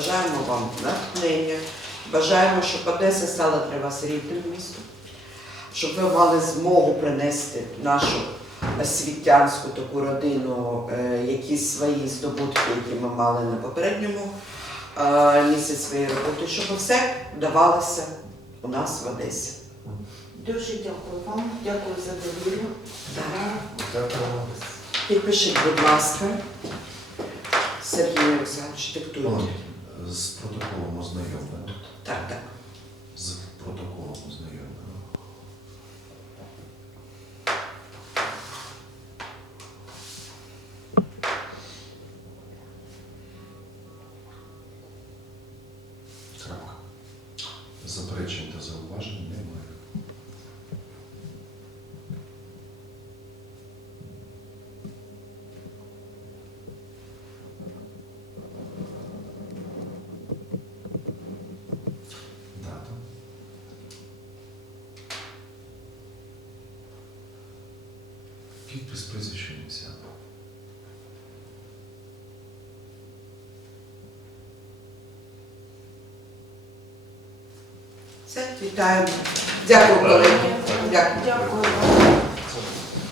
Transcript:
бажаємо вам натхнення, бажаємо, щоб Одеса стала для вас рідним містом, щоб ви мали змогу принести нашу освітянську таку родину, е, якісь свої здобутки, які ми мали на попередньому е, місяці своєї роботи, щоб все вдавалося у нас в Одесі. Дуже дякую вам, дякую за довіру. Дякую. Підпишіть, будь ласка, Сергій Олександрович, диктуйте. З протоколом ознайомлено. Так, так. З протоколом ознайомлено. Крапка. Заперечень та зауважень Підпис прізвища ім'я. Все, вітаємо. Дякую, колеги. Дякую.